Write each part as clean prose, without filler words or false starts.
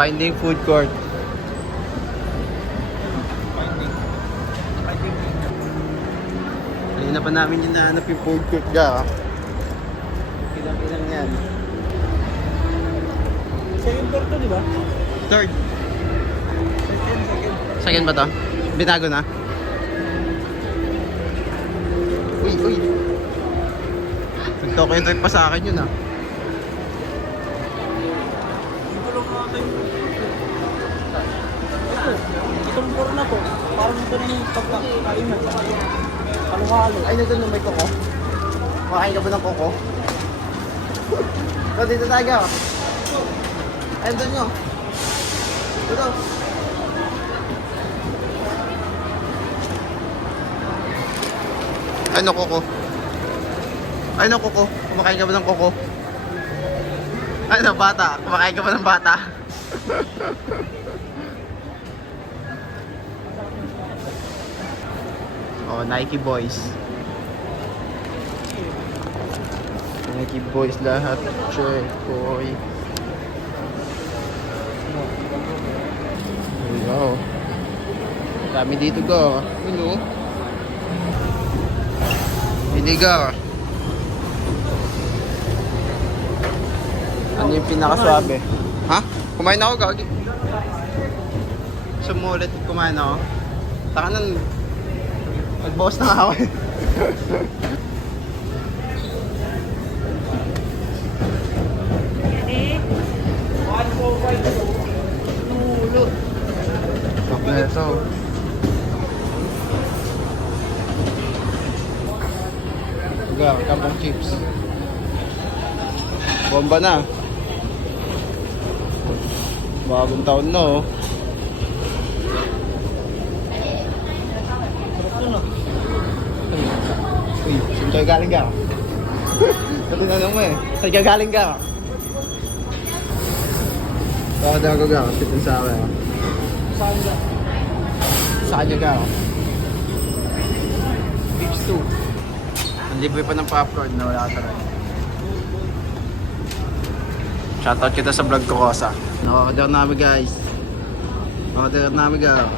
Finding food court. Kanina pa namin yung nahanap yung food court ga. Ilang yan. Second floor to, di ba? Third. Second. Second ba to? Binago na? Uy. Nagtokwento pa sa akin yun ah. Dito lang ata yung... Itong floor na to. Parang ito na yung pagkakainan. Halo-halo. Ay, nandun may koko. Makain ka ba ng koko? So, dito tayo. Ay, nandun nyo. Dito. Ay, no, koko. Ay, no, koko. Kumakain ka ba ng koko? Ay, no, bata. Kumakain ka ba ng bata? Oh, Nike boys. Nike boys lahat. Check, boy. Wow. Kami dito go. Ano? Hindi ga. Ano yung pinakaswabe? Ha? Kumain ako, gagi. Sumulit, kumain ako. Takanan. Nag-boss na ako eh. Nulo. Kompleto. Tuga, kampong chips. Bomba na. Bagong taon na oh. Uy, saan kayo galing ka? Sabi na mo eh. Saan kayo galing ka? Baka daw ko ka, sitin sa akin. Saan ka? Saan nyo ka? Beach 2. Ang libre pa ng popcorn na wala ka talaga. Shoutout kita sa vlog ko, Kosa. Nakakader namin guys. Nakakader namin guys.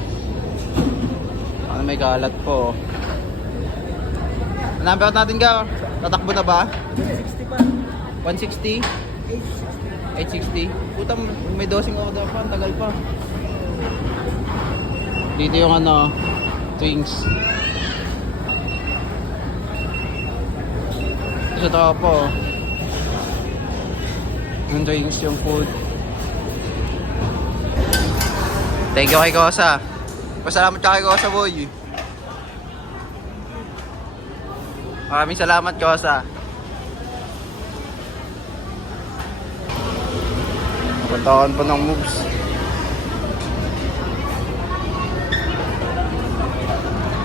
Ano may kalat po. Ang number natin ka? Tatakbo na ba? 60 pa. 160? 860? Puta, may dosing order pa. Ang tagal pa. Dito yung ano, Twings. Sa tao po. Yung Twings, yung food. Thank you kay Kosa. Pasalamat ka kay Kosa, boy. Maraming salamat, Kosa. Patawan pa ng moves.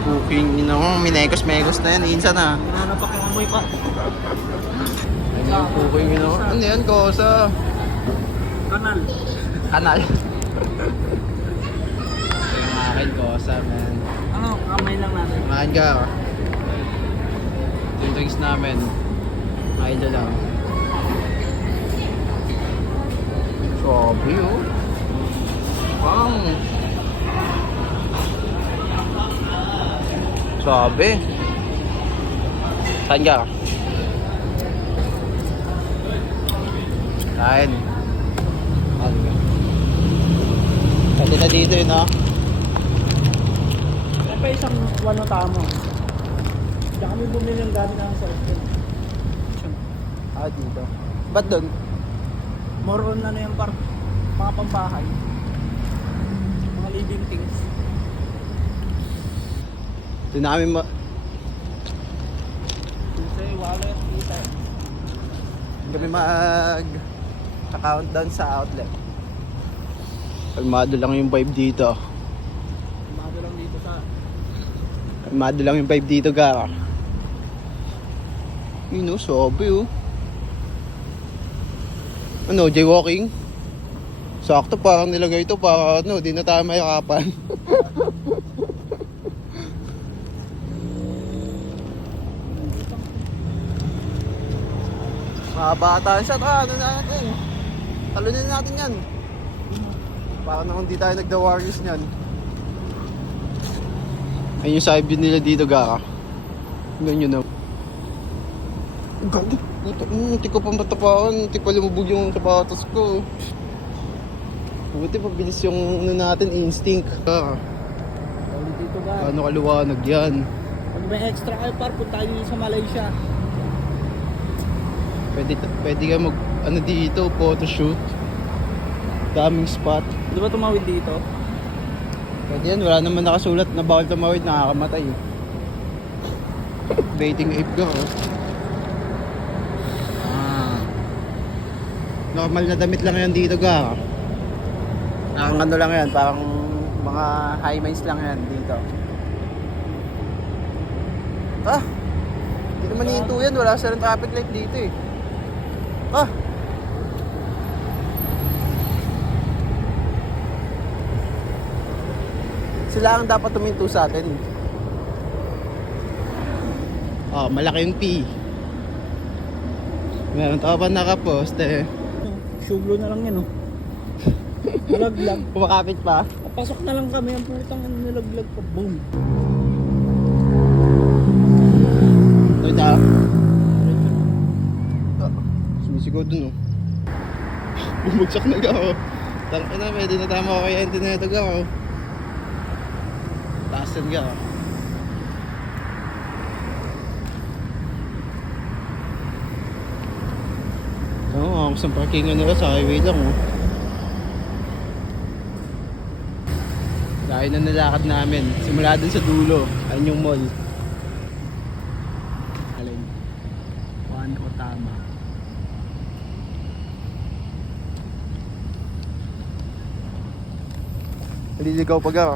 Cooking, you know, minegos-megos na yan. Insan na. Nananapak yung amoy pa. Ano yung cooking, you know? Ano yan, Kosa? Kanal. Kanal. Yung akin, Kosa, man. Ano, kamay lang natin. Kumain ka. Yung drinks namin. Mailo lang. Sabi oh. Pang. Sabi. Saan ka? Kain. Pwede na dito yun oh. Ano pa isang wano tamo? Diyan kami bumili ng gamit ng cellphone. Ah, dito. Ba't doon? More on ano yung mga pambahay. Mga living things. Ito namin Kasi wallet, dito. kami mag-countdown sa outlet. Kalmado lang yung vibe dito. Mado lang dito sa... Kalmado lang yung vibe dito, ga. Yun o, sabi o. Ano, jaywalking? Sakto, parang nilagay ito para ano, di na tayo mayakapan. Mga bata, shot ano natin? Talunin natin yan. Parang na hindi tayo nagda Warriors niyan. Ayun yung side view nila dito, Gaka. Ganyan yun na. Gago. Hindi ko pa matapaan. Hindi pa lumubog yung sapatos ko. Buti pabilis yung ano natin, instinct. Ulit dito guys. Ano kaluwanag yan. Pag may extra kayo par, punta kayo sa Malaysia. Pwede ka mag, ano dito, photoshoot. Daming spot. Di ba tumawid dito? Pwede yan, wala naman nakasulat na bawal tumawid, nakakamatay. Baiting ape ka, oh. Normal na damit lang yan dito, ga. Ang ano lang yan, parang mga high miles lang yan dito. Hindi naman hihinto yan, wala silang traffic light dito eh. Sila ang dapat tuminto sa atin. Malaki yung P. Meron tayo pa nakapost eh. Suglo na lang yan oh. Nalaglag. Kumakapit pa. Papasok na lang kami, ang putang nalaglag pa. Boom. Ito tayo. Sumisigaw dun oh. Bumagsak na ka oh. Tangka na, pwede na tayo makakayente na ito ka oh. Taasan ka oh. Oo, sa parkingan nila sa highway lang oh. Dahil na nalakad namin. Simula dun sa dulo. Ayun yung mall. Alin? Paano ko tama? Naliligaw pag ako.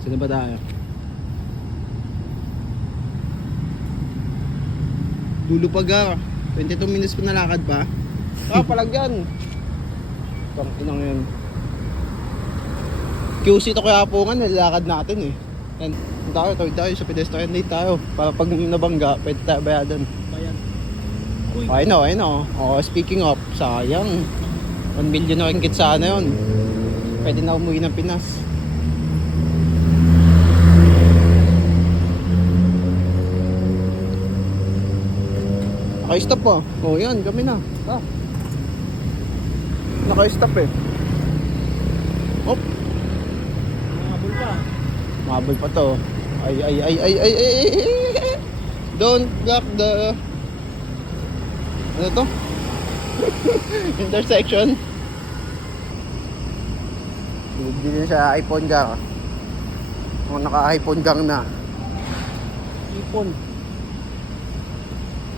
Saan ba tayo? Dulo pag ako. 22 minutes ko nalakad pa. Palagyan. Pang inang yun. QC to kaya po nga nalakad natin eh. And tawid tayo sa pedestrian lane tayo. Para pag nabangga, pwede tayo bayadan. Bayan. I know. Speaking of, sayang. 1 million na ringgit sana yun. Pwede na umuwi ng Pinas. Naka-stop pa. Yan, kami na. Naka-stop eh. Hop. Mahabol pa. Mahabol pa to. Ay. Don't block the... Ano to? Intersection. Hindi na siya iPhone gang. Kung naka-iPhone gang na. Ipon.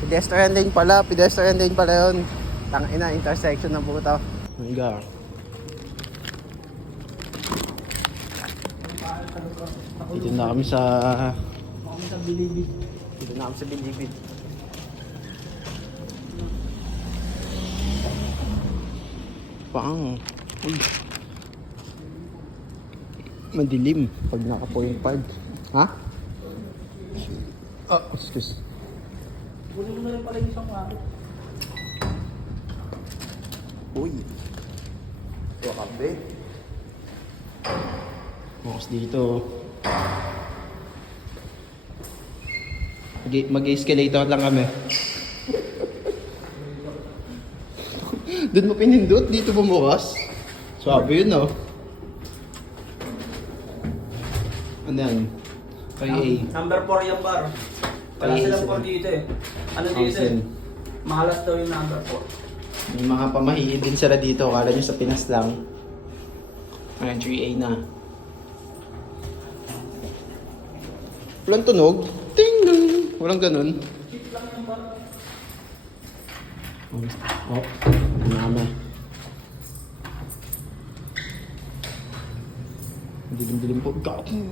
Pedestrian lane pala yun. Tangina, intersection ng puta. Oh my God. Dito na kami sa... Bilibid. Dito na kami sa Bilibid. Pang. Uy. Madilim pag naka-point pad. Ha? Excuse. Kunin mo na rin pala yung isang araw. Uy. Wakabe. Bukas dito. Mag-escalator lang kami. Doon mo pinindot, dito bumukas. Sabi yun, no? Ano yan? 3A. Number 4 yung bar. Wala silang 4 dito eh. Ano dito eh? Mahalas daw yung number 4. May mga pamahiin din sila dito. Kala nyo sa Pinas lang. Ayan, 3A na. Walang tunog. Ting! Walang ganun. Oh, mama. Dilim-dilim po.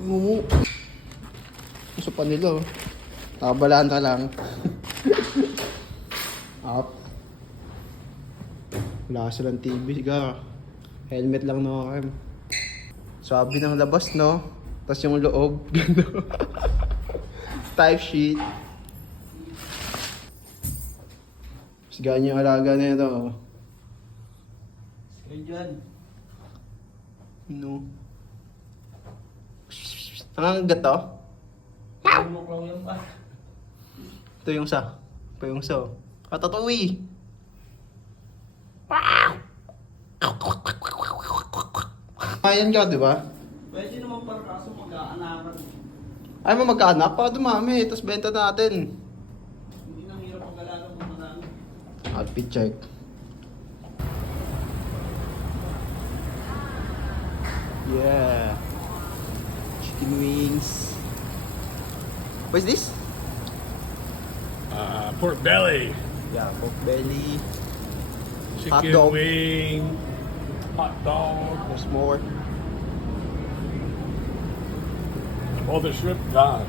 Mumu. Gusto pa nila. Nakabalaan ka lang. Up. Wala silang TV. Helmet lang na ako. Sabi ng labas, no? Tapos yung loob. Type sheet. Mas gaan yung alaga na ito. Yun dyan. No. Nangangagat to? Mamuklaw yan pa. Ito yung sa. Ito yung sa. Katatuwi. Ayan ka, di ba? Pwede naman para kaso mag-aanakan. Ay mo magkaanak pa dumami, tapos benta natin. Hindi nang hirap pag-alaga kung marami. Outfit check. Yeah. Chicken wings. What's this? Pork belly, Yeah, pork belly. Hot chicken dog. wing, hot dog, There's more. all the shrimp gone.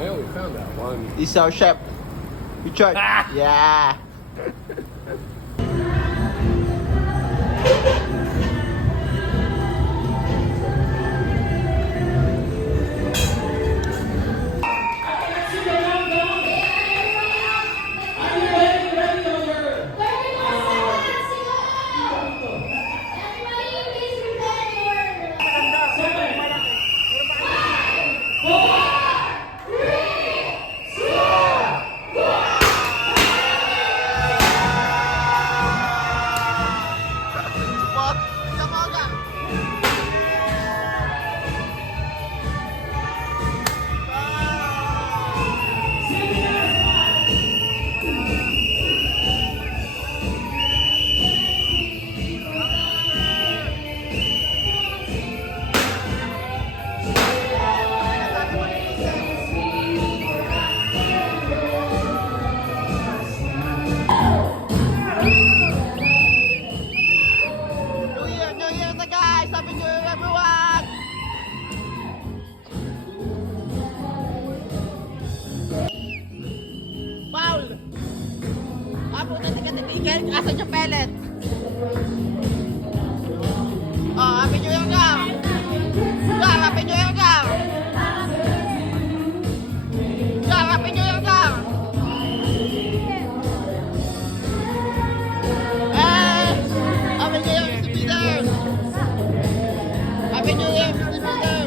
I only found that one. This is our chef. Richard. Yeah. New Year na guys! Happy New Year everyone! Paul! Abutan na katitigil, asan yung pellet? Oh, Happy New Year ka! Gar, Happy New Year ka! Gar, Happy New Year ka! Eh! Happy New Year, Mr. Peter! Happy New Year, Mr. Peter!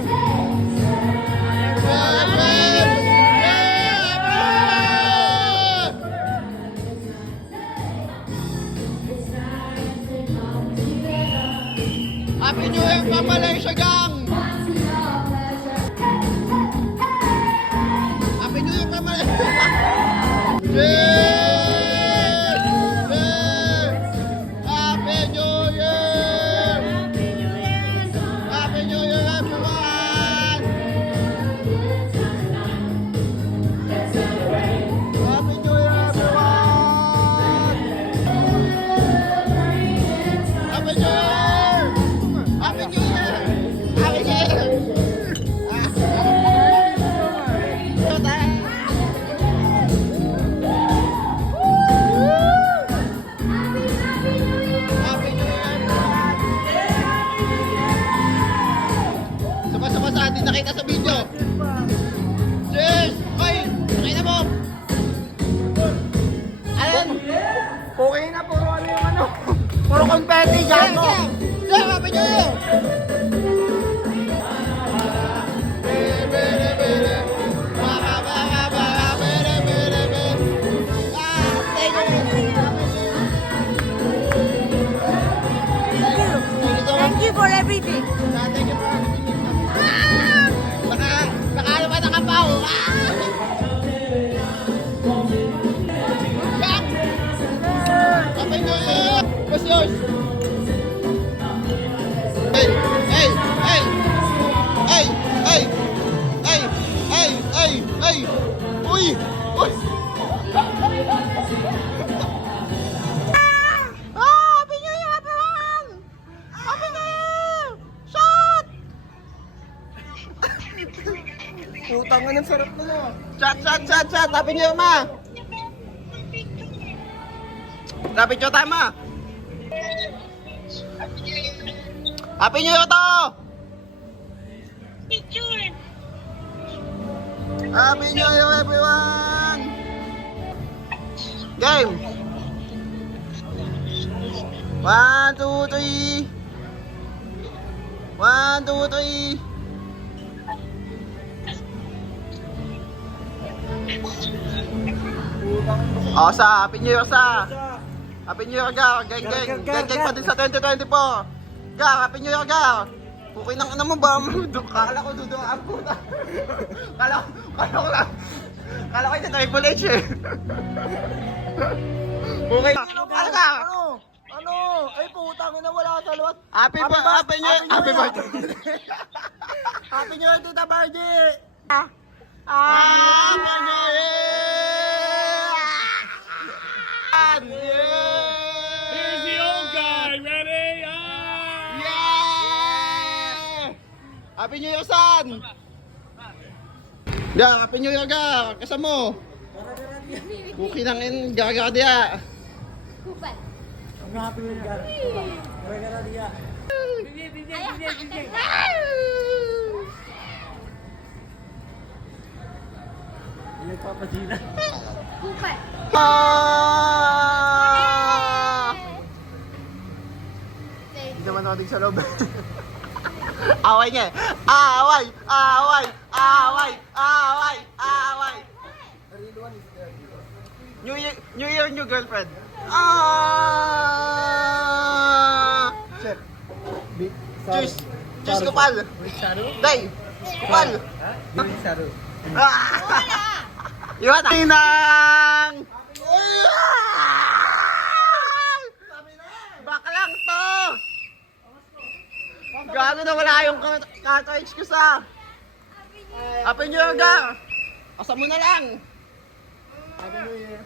Happy New Year, Papa Malaysia Gang! Happy New Year, Papa Malaysia! Cheers! Cheers! Happy New Year! Happy New Year, everyone! Happy New Year, everyone! Happy New Year! Happy New Year! Happy New Year! Happy New Year, everyone! Sama-sama sa atin nakita sa video. Cheers! Oy! Nakita mo! Alin? Okay na, puro ano yung ano. Puro confetti dyan mo! Cheers! Happy New Year! Thank you for everything. Baka naman nakapaw! Happy New Year! What's yours? Hey! Hey! Hey! Hey! Hey! Hey! Hey! Hey! Hey! Uy! Uy! Happy New Year, everyone! Happy New Year! Shot! Putang nga ng sarap na no. Shot! Shot! Shot! Shot! Happy New Year, ma! Happy New Year tayo, ma! Happy New Year to! Happy New Year, everyone! Game! 1, 2, 3. 1, 2, 3. Oh, sa Happy New Year sa. Happy New Year, Gar. Geng, geng. Geng, geng pa din sa 2024. Gar, Happy New Year, Gar. Okay lang ano mo ba? Kala ko duduan po na. Kala ko lang. Kala ko ito Triple H eh. Okay. Ano ka? Ano? Ay putang ina wala sa luwat. Happy New Year. Happy birthday. Happy New Year, Tita Barbie! Happy New Year. Here's the old guy. Ready? Ah! Yeah! Happy New Year, son! Ga, Happy New Year, Ga! Kasama mo? Cookie lang in, gaga dia. Kupal. Ang happy New Year. Gara-gara dia. Nagpapasina. Kupal. Ah! Hindi naman natin sa loob. Away niya eh. Away! Away! Away! Away! Away! New Year, new girlfriend. Ah! Check. Cheers! Cheers, kupal! Day! Kupal! Saru. Ah! Iwan na! Tinang! Baka lang to! Gago na wala yung cartridge ko sa... Happy New Year, Gar! Asa mo na lang! Happy New Year.